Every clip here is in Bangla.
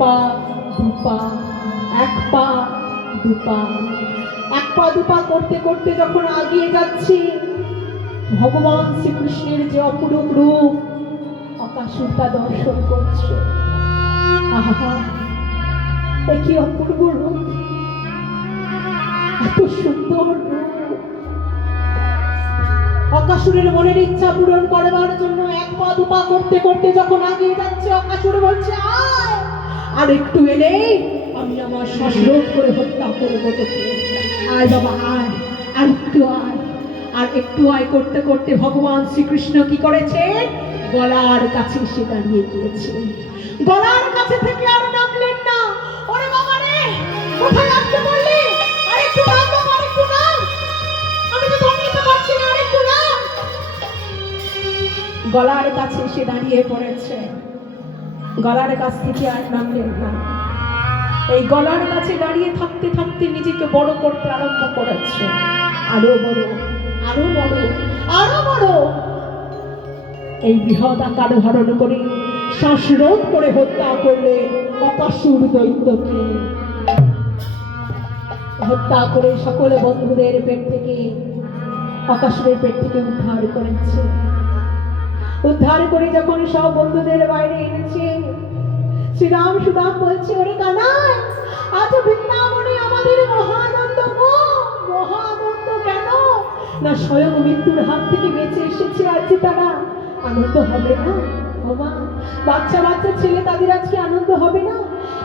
পা দুপা, এক পা দুপা, এক পা দুপা করতে করতে যখন এগিয়ে যাচ্ছি, ভগবান শ্রীকৃষ্ণের যে অপরূপ রূপ অকাসুর তা দর্শন করছে। আহা, এ কি অপূর্ব রূপ, এত সুন্দর রূপ। অকাসুরের মনের ইচ্ছা পূরণ করবার জন্য এক পা দুপা করতে করতে যখন এগিয়ে যাচ্ছে, অকাসুর বলছে আয়, আর একটু এলেই আমি আমার শ্বাসরোধ করে হত্যা করবো তোকে। আয় বাবা আয়, আর একটু আয়। আর একটু আয় করতে করতে ভগবান শ্রীকৃষ্ণ কি করেছে, গলার কাছে এসে দাঁড়িয়ে গিয়েছে। গলার কাছে থেকে আর নামলেন না। ওরে বাবা রে, কোথায় আসতে বললি? আর একটু নাম বাবা, আর একটু নাম, আমি তো দম নিতে পারছি না, আর একটু নাম। গলার কাছে এসে দাঁড়িয়ে পড়েছে। গলার কাছ থেকে আর নামলেন না। এই গলার কাছে দাঁড়িয়ে থাকতে থাকতে নিজেকে বড় করতে আরম্ভ করেছে। আরো বড়, আরো বড়, আরো বড়। এই বৃহৎ আকার ধারণ করে শ্বাসরোধ করে হত্যা করলে অকাসুর দৈত্যকে। হত্যা করে সকল বন্ধুদের পেট থেকে, অকাসুরের পেট থেকে উদ্ধার করেছে। উদ্ধার করে যখন সব বন্ধুদের বাইরে এনেছে, শ্রীরাম সুদাম বলছে, ওরে কানাই, আজ বৃন্দাবনে আমাদের মহানন্দ গো। মহানন্দ কেন না, স্বয়ং মৃত্যুর হাত থেকে বেঁচে এসেছে আজ তারা। আনন্দ হবে না? বাবা, বাচ্চা বাচ্চা ছেলে, তাদের আজকে আনন্দ হবে না?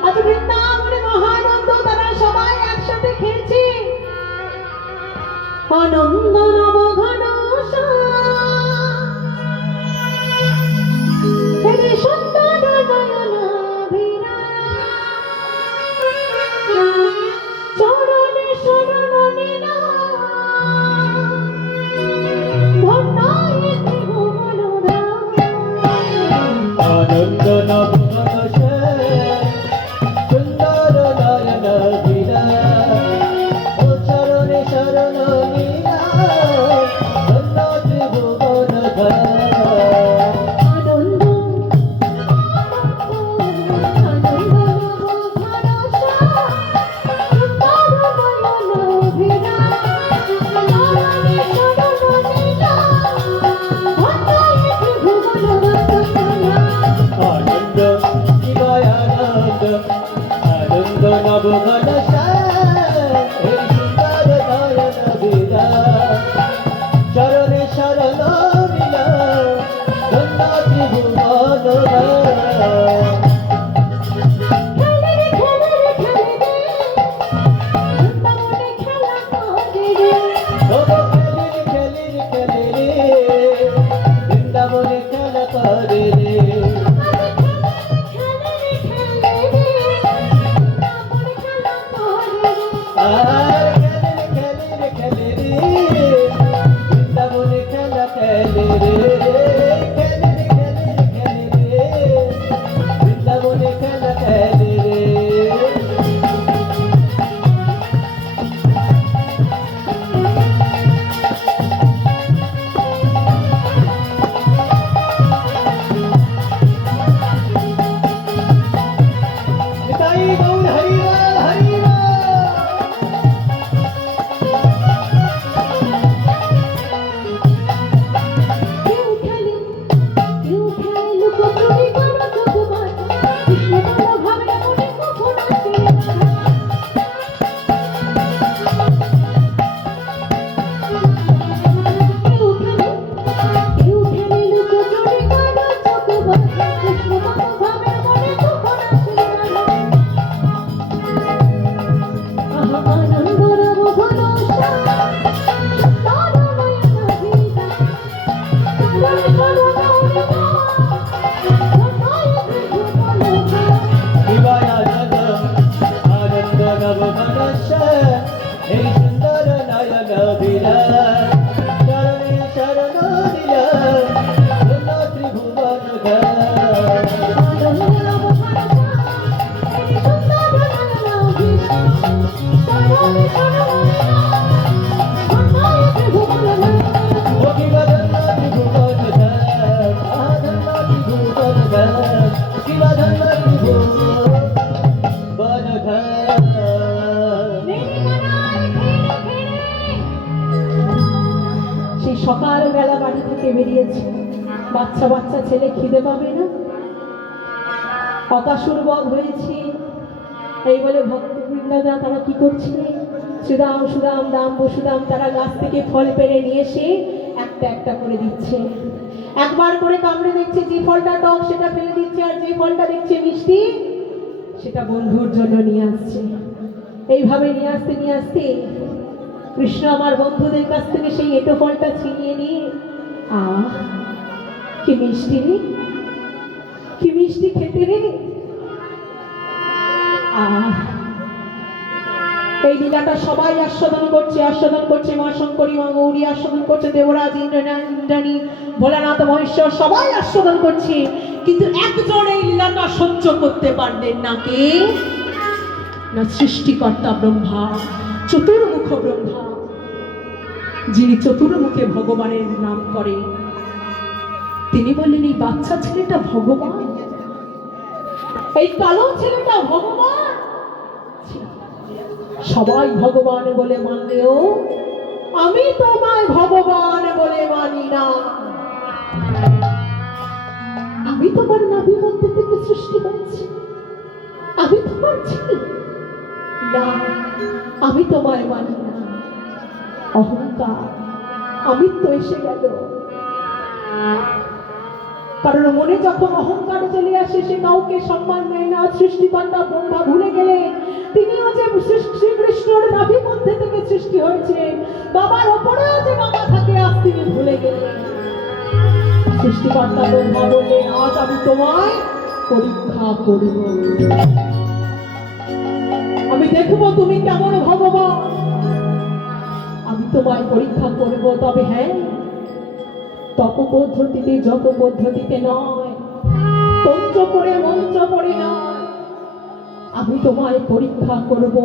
আজ বৃন্দাবনে মহানন্দ, তারা সবাই একসাথে খেয়েছে। আনন্দ নবঘন চরণে শরণ নীলা আনন্দ নবঘন সুন্দর নয়ন বীরা, ও চরণে শরণ নীলা ধন্য ত্রিভুবন ধরা। নবঘন সুন্দর নয়ন বীরা, চরণে শরণ নীলা ধন্য ত্রিভুবন ধরা। বৃন্দাবনে খেলা করে রে, নিয়ে বেরিয়েছে। বাচ্চা বাচ্চা ছেলে খিদে পাবে না? অকাসুর বধ হয়েছে এই বলে ভক্তবৃন্দরা তারা কি করছে, সুদাম সুদাম দাম বসুদাম তারা গাছ থেকে ফল পেড়ে নিয়ে এসে একটা একটা করে দিচ্ছে। একবার করে কামড়ে দেখছে, যে ফলটা টক সেটা ফেলে দিচ্ছে, আর যে ফলটা দেখছে মিষ্টি সেটা বন্ধুর জন্য নিয়ে আসছে। এইভাবে নিয়ে আসতে কৃষ্ণ আমার বন্ধুদের কাছ থেকে সেই এঁটো ফলটা ছিনিয়ে নিয়ে, কি মিষ্টি রে, কি মিষ্টি খেতে রে। এই লীলাটা সবাই আস্বাদন করছে, মা শঙ্করী, মা গৌরী আস্বাদন করছে, দেবরাজ, ইন্দ্রাণী, ভোলানাথ, মহেশ্বর সবাই আস্বাদন করছে। কিন্তু একজন এই লীলাটা সহ্য করতে পারলেন না। কে? না সৃষ্টিকর্তা ব্রহ্মা, চতুর্মুখ ব্রহ্মা, যিনি চতুর্মুখে ভগবানের নাম করে। তিনি বললেন, এই বাচ্চা ছেলেটা ভগবান, এই কালো ছেলেটা ভগবান। সবাই ভগবান বলে মানলেও আমি তোমায় ভগবান বলে মানি না। আমি তোমার নাভি মধ্যে থেকে সৃষ্টি হয়েছি, আমি তোমার ছেলে না, আমি তোমায় মানি না। অহংকার, আমিত্ব এসে গেল। কারণ মনে যখন অহংকার চলে আসে, সে কাউকে সম্মান দেয় না। সৃষ্টিকর্তা ব্রহ্মা ভুলে গেলেন তিনিও যে শ্রীকৃষ্ণর নাভির মধ্যে থেকে সৃষ্টি হয়েছিলেন, বাবার ওপরেও যে বাবা থাকে, আজ তিনি ভুলে গেলেন। সৃষ্টিকর্তা ব্রহ্মা বললেন, আজ আমি তোমায় পরীক্ষা করব, আমি দেখব তুমি কেমন ভগবান, আমি তোমায় পরীক্ষা করব। তবে হ্যাঁ, তপ পদ্ধতিতে, যত পদ্ধতিতে নয়, তন্ত্র পড়ে মন্ত্র পড়ে নয়, আমি তোমায় পরীক্ষা করব।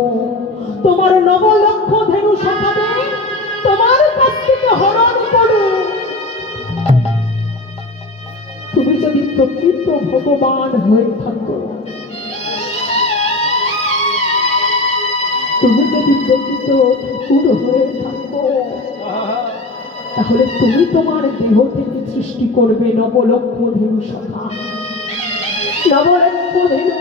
তোমার 9 লক্ষ ধেনু শাখাতে তোমার কাছ থেকে হরণ করো। তুমি যদি প্রকৃত ভগবান হয়ে থাকো, তুমি যদি প্রকৃত ঠাকুর হয়ে থাকো, তাহলে তুমি তোমার দেহ থেকে সৃষ্টি করবে 9 লক্ষ ধেনু শাখা, 9 লক্ষ ধেনু।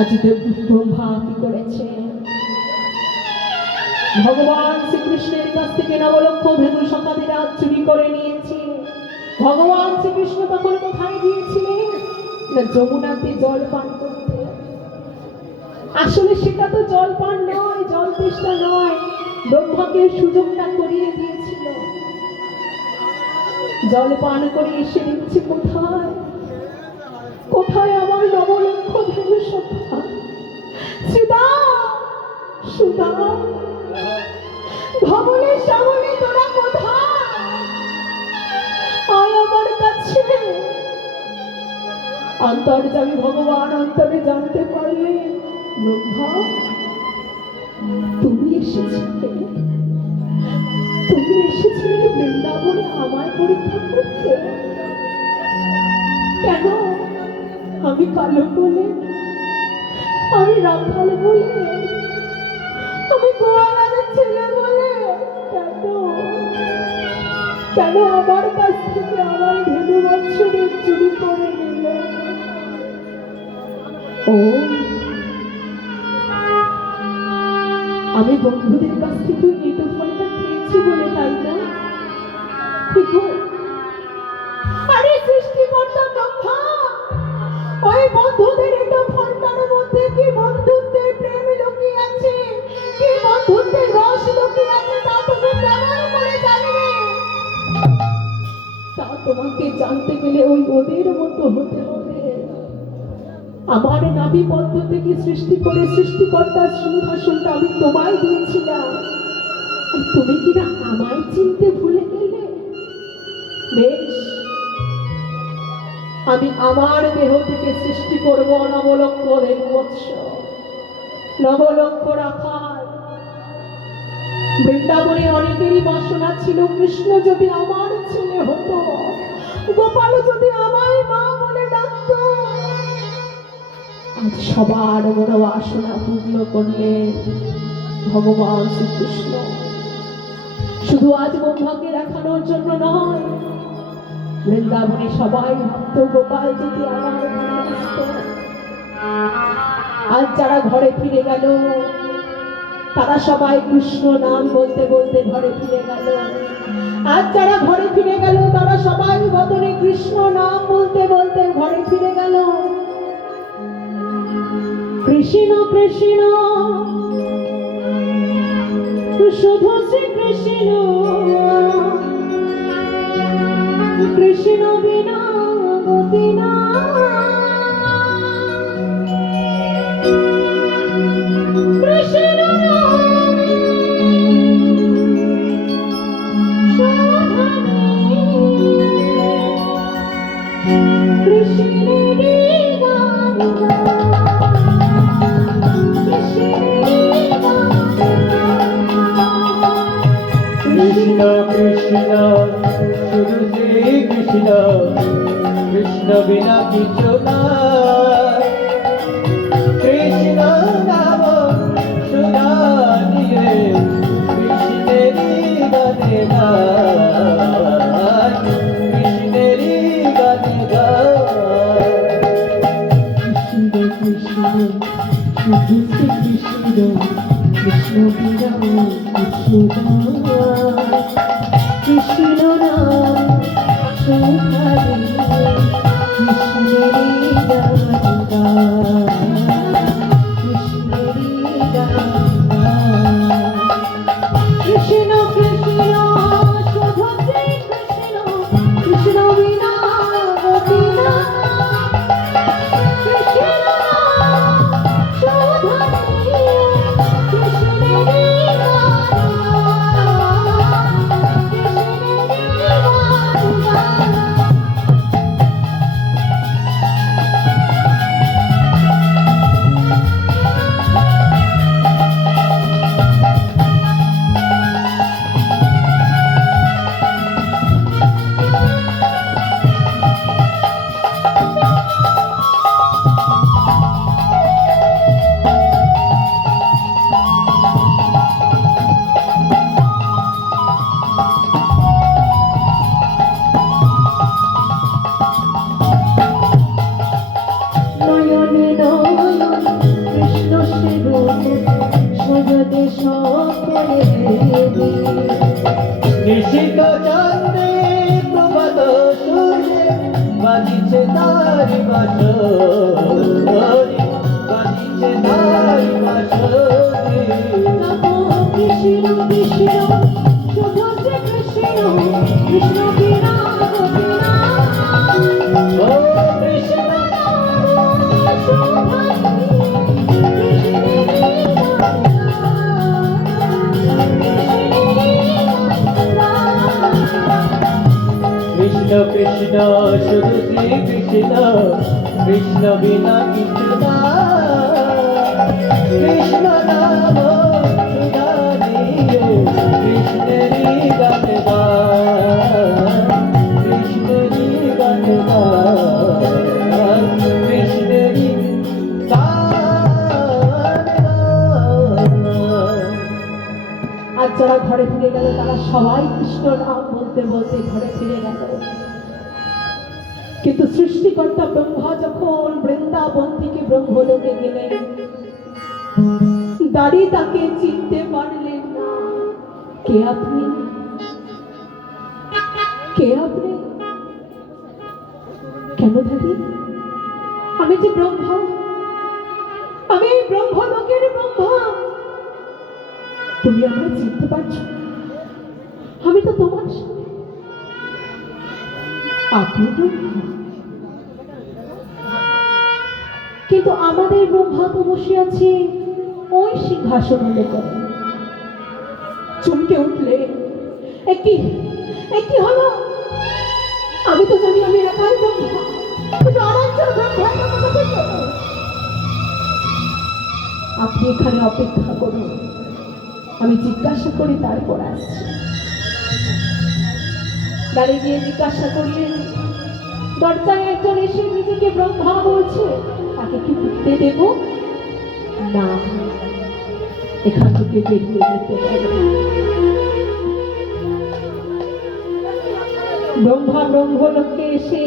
আজ দেব ব্রহ্মা কি করেছে? ভগবান শ্রীকৃষ্ণের কাছ থেকে 9 লক্ষ ধেনু শাখা বিরাট চুরি করে নিয়েছে। ভগবান শ্রীকৃষ্ণ তখন কোথায় গিয়েছিলেন? না যমুনাতে জল পান করতে। আসলে সেটা তো জল পান নয়, জল তেষ্টা নয়, ব্রহ্মাকে সুযোগটা করিয়ে দিয়েছিল। জল পান করে এসে দেখছে, কোথায় কোথায় আমার 9 লক্ষ ধেনু শাখা? সুদা সুদা, ভবনের সামনে তোরা কোথায়? আয় আমার কাছে। অন্তর্যামী ভগবান অন্তরে জানতে পারলে, ব্রহ্মা তুমি এসেছিলে, তুমি এসেছিলে বৃন্দাবনে আমায় পরীক্ষা করতে। কেন? আমি কালো বলে, আমি রাখাল বলে, আমি গোয়ালাদের ছেলে বলে? কেন কেন আমার কাছ থেকে আমার ধেনু বৎসরের চুরি করে নিলে? ও, আমি বন্ধুদের কাছ থেকে এঁটো ফলটা খেয়েছি বলে, তাই না? আরে সৃষ্টিকর্তা ব্রহ্মা, ওই বন্ধুদের এঁটো ফলটার মধ্যে কি বন্ধুত্বের প্রেম লুকিয়ে আছে, কি বন্ধুত্বের রস লুকিয়ে আছে, তা তুমি কেমন করে জানবে? তা তোমাকে জানতে গেলে ওই ওদের মতো হতে হবে। আমার নাভি পদ্ম থেকে সৃষ্টি করে সৃষ্টিকর্তার সিংহাসনটা আমি তোমায় দিয়েছিলাম, তুমি কিনা আমায় চিনতে ভুলে গেলে। বেশ, আমি আমার দেহ থেকে সৃষ্টি করব 9 লক্ষ ধেনু বৎস, 9 লক্ষ রাখাল। বৃন্দাবনে অনেকেরই বাসনা ছিল, কৃষ্ণ যদি আমার ছেলে হতো, গোপাল যদি আমায় মা বলে ডাকত। আজ সবার বড় বাসনা পূর্ণ করলেন ভগবান শ্রীকৃষ্ণ। শুধু আজ ব্রহ্মাকে দেখানোর জন্য নয়, বৃন্দাবনে সবাই ভক্ত গোপাল যদি আমার ঘরে আসতো। আজ যারা ঘরে ফিরে গেল তারা সবাই কৃষ্ণ নাম বলতে বলতে ঘরে ফিরে গেল। আজ যারা ঘরে ফিরে গেল তারা সবাই বদনে কৃষ্ণ নাম বলতে বলতে ঘরে ফিরে গেল। কৃষ্ণ কৃষ্ণ শুধু শ্রী কৃষ্ণ, কৃষ্ণ বিনা গতি না। কৃষ্ণ কৃষ্ণ কৃষ্ণ শুধু শ্রী কৃষ্ণ, কৃষ্ণ বিনা কিছু না। কৃষ্ণ নাম সুধা নিয়ে কৃষ্ণেরই গানে গায়, কৃষ্ণেরই গানে গায়। কৃষ্ণ কৃষ্ণ শুধু শ্রী কৃষ্ণ, কৃষ্ণ বিনা কিছু না। কৃষ্ণ নাম সুধারে কৃষ্ণেরই গান গায়, কৃষ্ণেরই গান গায়। কৃষ্ণ কৃষ্ণ শুধু শ্রী কৃষ্ণ, কৃষ্ণ বিনা গতি না। কৃষ্ণ নাম সুধারে কৃষ্ণেরই গান নয়নে নয়ন কৃষ্ণ সেবক সজতে সকলে দেবী। নিশিত চন্দ্রে প্রভাত সূর্যে বাজিছে তারি বাঁশরি, বাজিছে তারি বাঁশরি। নমো কৃষ্ণ কৃষ্ণ শুধু শ্রী কৃষ্ণ, কৃষ্ণ বিনা গতি না। ও কৃষ্ণ কৃষ্ণ কৃষ্ণ শুধু শ্রী কৃষ্ণ, কৃষ্ণ বিনা কিছু না। কৃষ্ণ নাম সুধা নিয়ে কৃষ্ণেরই গান গায়, কৃষ্ণেরই গান গায়, কৃষ্ণেরই গান গায়। আজ যারা ঘরে ফিরে গেল তারা সবাই কৃষ্ণ নাম বলতে বলতে ঘরে ফিরে গেল। কিন্তু সৃষ্টিকর্তা ব্রহ্মা যখন বৃন্দাবন থেকে ব্রহ্মলোকে গেলেন, দাঁড়ি তাকে চিনতে পারলেন না। কে আপনি? কে আপনি? কেন দাঁড়ি? আমি যে ব্রহ্মা, আমি এই ব্রহ্মলোকের ব্রহ্মা। তুমি আমায় চিনতে পারছো? আমি তো তোমার সাথে। আপনি ব্রহ্মা, কিন্তু আমাদের ব্রহ্মা তো বসে আছে ওই সিংহাসনে করে। চমকে উঠলে একই হলো। আমি তো জানি আমি একাই ব্রহ্মা, কিন্তু আরেকজন ব্রহ্মা আমাকে চেনে। আপনি এখানে অপেক্ষা করুন, আমি জিজ্ঞাসা করি তারপর আসছি। দাঁড়িয়ে গিয়ে জিজ্ঞাসা করলেন, দরজায় একজন এসে নিজেকে ব্রহ্মা বলছে, তাকে কি ঢুকতে দেব না? এখান থেকে বেরিয়ে যেতে হবে। ব্রহ্মা ব্রহ্মলোকে এসে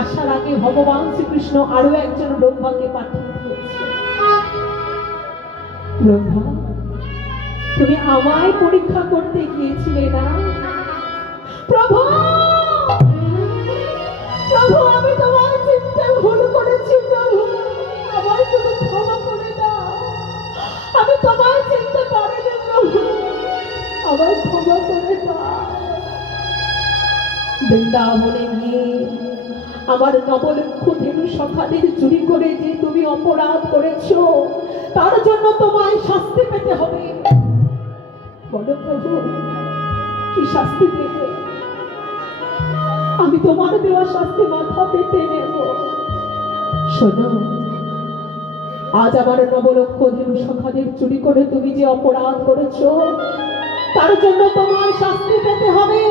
আসার আগে ভগবান শ্রীকৃষ্ণ আরো একজন ব্রহ্মাকে পাঠিয়ে দিয়েছে। ব্রহ্মা, তুমি আমায় পরীক্ষা করতে গিয়েছিলে না? প্রভু, প্রভু, আমি তোমার চিন্তায় ভুল করেছি। প্রভু, আমায় তুমি ক্ষমা করে দাও। আমি তোমায় চিনতে পারিনি। প্রভু, আমায় ক্ষমা করে দাও। বৃন্দাবনে গিয়ে আমার নবলক্ষ ধেনু সখাদের চুরি করে যে তুমি অপরাধ করেছো, তার জন্য তোমায় শাস্তি পেতে হবে। বলো প্রভু, কি শাস্তি দেবে? আমি তোমার দেওয়া শাস্তি মাথা পেতে নেব। শোনো, আজ আমার নবলক্ষ ধেনু সখাদের চুরি করে তুমি যে অপরাধ করেছো, তার জন্য তোমায় শাস্তি পেতে হবে।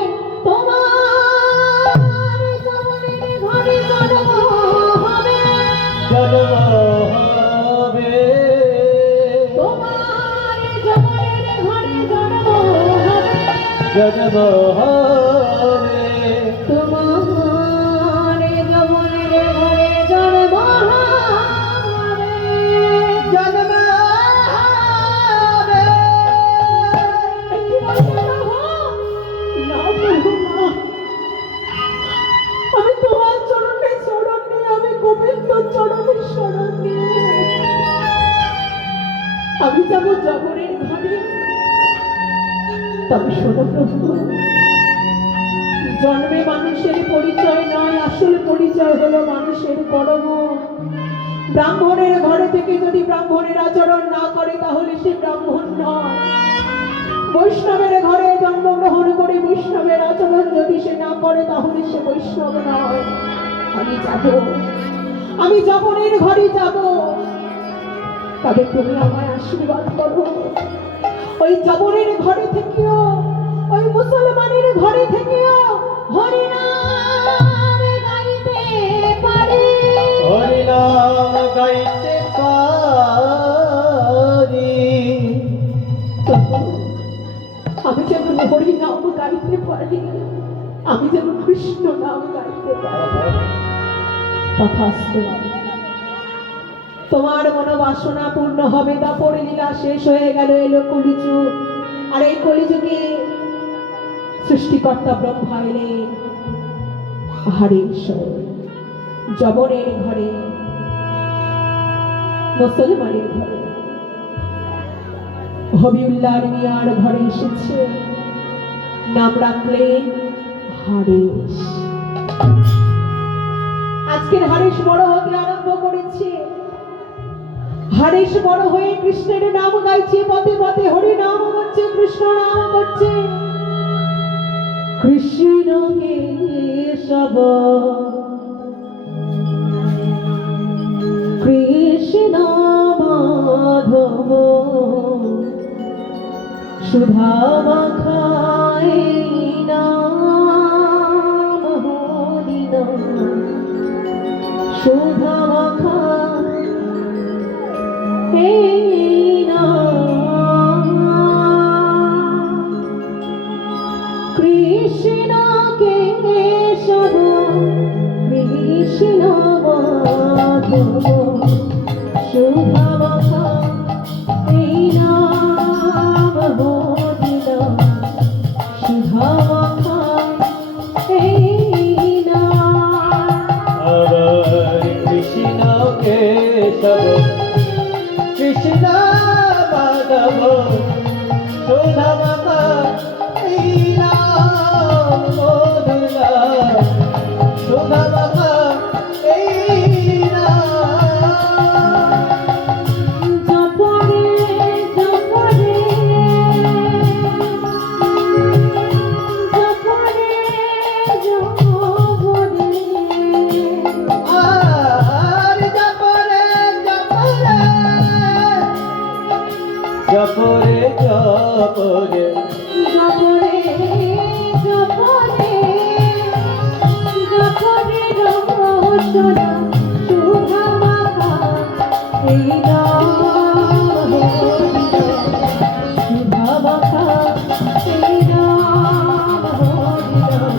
তোমার জীবনের ঘরে জন্ম হবে, জন্ম হবে, তোমার জীবনের ঘরে জন্ম হবে, জন্ম হবে, তোমার জীবনের ঘরে জন্ম হবে, জন্ম হবে। কি বলছো প্রভু? না প্রভু, না। আমি তোমার চরণে শরণ নিয়ে, আমি গোবিন্দ চরণে শরণ নিয়ে আমি যাবো জগরের ঘরে। তবে শোনো প্রভু, জন্মে মানুষের পরিচয় নয়, আসল পরিচয় হলো মানুষের কর্ম। ব্রাহ্মণের ঘরে থেকে যদি ব্রাহ্মণের আচরণ না করে, তাহলে সে ব্রাহ্মণ নয়। বৈষ্ণবের ঘরে জন্মগ্রহণ করে বৈষ্ণবের আচরণ যদি সে না করে, তাহলে সে বৈষ্ণব নয়। আমি যাব, আমি জগনের ঘরে যাব। তবে তুমি আমায় আশীর্বাদ করো, ওই জবরের ঘরে থেকেও, ওই মুসলমানের ঘরে থেকেও হরিনাম গাইতে পারি, হরিনাম গাইতে পারি। আমি যেন হরিনাম গাইতে পারি, আমি যেন কৃষ্ণ নাম গাইতে পারি। তথাস্তু। তোমার মনোবাসনা পূর্ণ হবে। দাপর লীলা শেষ হয়ে গেল, এলো কলিযুগ। আর এই কলিযুগে সৃষ্টিকর্তা ব্রহ্মা এলেন হরেশ্বর জবনের ঘরে, মুসলমানের ঘরে, হবিউল্লাহর মিয়ার ঘরে এসেছে। নাম রাখলেন হারেশ। আজকের হারেশ বড় হতে আরম্ভ করেছে। হারেশ বড় হয়ে কৃষ্ণের নাম গাইছে, পথে পথে হরি নাম করছে, কৃষ্ণ নাম করছে। কৃষ্ণ কেশব, কৃষ্ণ মাধব, সুধা মাখায় নাম হরি নাম, সুধা মাখা কৃষ্ণ কেশব, কৃষ্ণ মাধব, সুধা মাখা নাম হরি নাম, সুধা মাখা আবার কৃষ্ণ কেশব, কৃষ্ণ মাধব, সুধা মাখা নাম মধুরা, সুধা মাখা জপরে জপরে জপরে জপরে, আর জপরে জপরে, জপরে জপরে, জপরে জপরে জপরে রহস্যরা, সুধা মাখা এই নাম হরি নাম, সুধা মাখা এই নাম হরি নাম,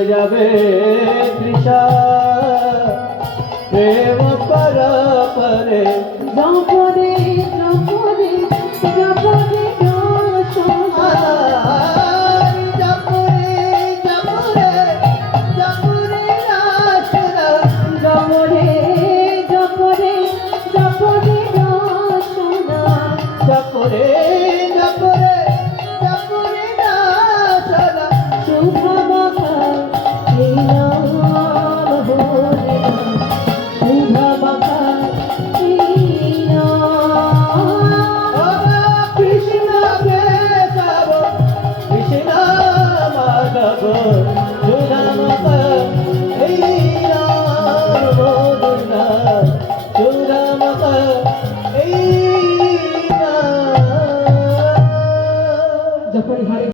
মিটে যাবে তৃষা প্রেম পর পরে জপরে জপরে জপরে রসনা জপরে জপরে জপরে রাসনা জপরে জপরে জপরে রসনা জপরে জপরে জপরে রাসনা শুভমকা এই নাম হরে শুভমকা এই নাম কৃষ্ণ কেশব কৃষ্ণ মাধব সুধামত এই নাম মধুর নাম সুধামত এই নাম যখন হরে